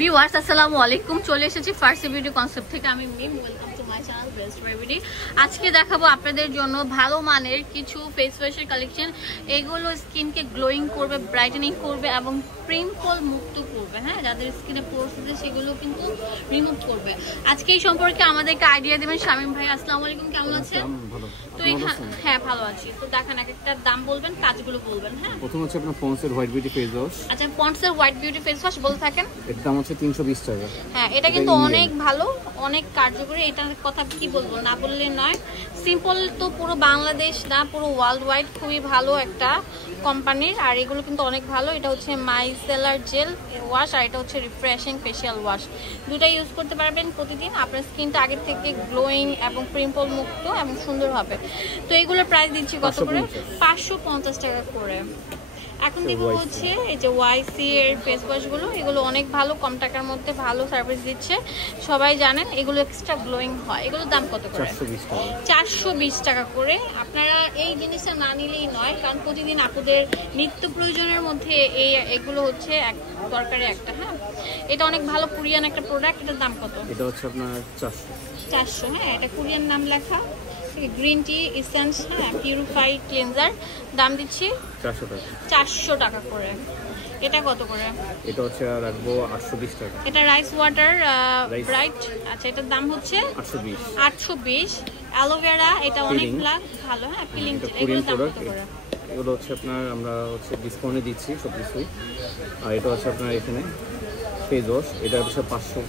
Viewers আসসালামু আলাইকুম, চলে এসেছি ফার্সি বিউটি কনসেপ্ট থেকে। আমি Mim, welcome to my channel best beauty. আজকে দেখাবো আপনাদের জন্য ভালো মানের কিছু ফেস ওয়াশের কালেকশন। এগুলো স্কিনকে গ্লোয়িং করবে, ব্রাইটেনিং করবে এবং পিম্পল মুক্ত করবে। হ্যাঁ, যাদের স্কিনে পোরস আছে সেগুলো কিন্তু রিমুভ করবে। আজকে এই সম্পর্কে আমাদেরকে আইডিয়া দেবেন শামীম ভাই। আসসালামু আলাইকুম, কেমন আছেন? তো হ্যাঁ ভালো আছি। তো দেখেন এক একটা দাম বলবেন, কাজগুলো বলবেন। হ্যাঁ, প্রথম হচ্ছে আপনার পন্ডসের হোয়াইট বিউটি ফেস ওয়াশ। আচ্ছা, পন্ডসের হোয়াইট বিউটি ফেস ওয়াশ বলতে থাকেন। এর দাম হচ্ছে 320 টাকা। হ্যাঁ, এটা কিন্তু অনেক ভালো, অনেক কার্যকরী। এটার কথা কি বলবো, না বললে নয়। সিম্পল তো পুরো বাংলাদেশ না, পুরো ওয়ার্ল্ড ওয়াইড খুবই ভালো একটা কোম্পানির। আর এগুলো কিন্তু অনেক ভালো। এটা হচ্ছে মাইসেলার জেল ওয়াশ আর এটা হচ্ছে রিফ্রেশিং ফেশিয়াল ওয়াশ। দুটাই ইউজ করতে পারবেন প্রতিদিন। আপনার স্কিনটা আগের থেকে গ্লোয়িং এবং পিম্পল মুক্ত এবং সুন্দর হবে। তো এগুলোর প্রাইস দিচ্ছি কত করে? 550 টাকা করে। এখন দিব হচ্ছে এই যে ওয়াইসি এর ফেস ওয়াশগুলো। এগুলো অনেক ভালো, কম টাকার মধ্যে ভালো সার্ভিস দিচ্ছে। সবাই জানেন এগুলো এক্সট্রা গ্লোয়িং হয়। এগুলোর দাম কত করে? 420 টাকা করে। আপনারা এই জিনিসটা না নিলেই নয়, কারণ প্রতিদিন আপনাদের নিত্য প্রয়োজনের মধ্যে এগুলো হচ্ছে দরকারি একটা। হ্যাঁ, এটা অনেক ভালো কোরিয়ান একটা প্রোডাক্ট। এটার দাম কত? এটা হচ্ছে আপনার 400। হ্যাঁ, এটা কোরিয়ান নাম লেখা। গ্রিন টি এসেন্স, হ্যাঁ, পিউরিফাইড ক্লিনজার। দাম দিচ্ছি 400 টাকা করে। এটা কত করে? এটা হচ্ছে রাখবো 820 টাকা। এটা রাইস ওয়াটার ব্রাইট। আচ্ছা, এটার দাম হচ্ছে 820। অ্যালোভেরা, এটা অনেক ভালো। হ্যাঁ, পিলিং। এগুলোর দাম কত করে? এগুলো হচ্ছে আপনার আমরা হচ্ছে ডিসকাউন্টে দিচ্ছি সব কিছুই। আর এটা হচ্ছে আপনার এখানে ফেস ওয়াশ, এটা হচ্ছে 500